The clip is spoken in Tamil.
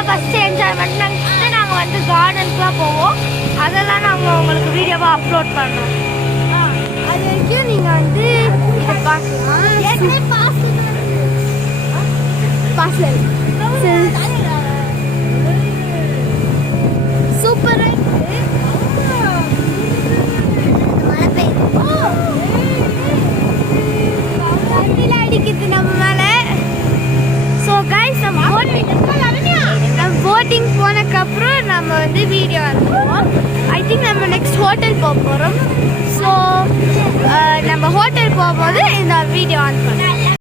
அதுதான் ஃபஸ்ட்டு என்ஜாய்மெண்ட். நாங்கள் வந்து கார்டனுக்குலாம் போவோம். அதெல்லாம் நாங்கள் உங்களுக்கு வீடியோவாக அப்லோட் பண்ணுறோம். அது வரைக்கும் நீங்கள் வந்து இதை பார்க்கலாம். சூப்பராக அடிக்குது நம்ம மேல. ஸோ கைஸ் நம்ம போட்டிங் போனதுக்கப்புறம் நம்ம வந்து வீடியோ எடுத்துருவோம். ஐ திங்க் நம்ம நெக்ஸ்ட் ஹோட்டல் போக போகிறோம். ஸோ நம்ம ஹோட்டல் போகும்போது இந்த வீடியோ ஆன் பண்ணுவோம்.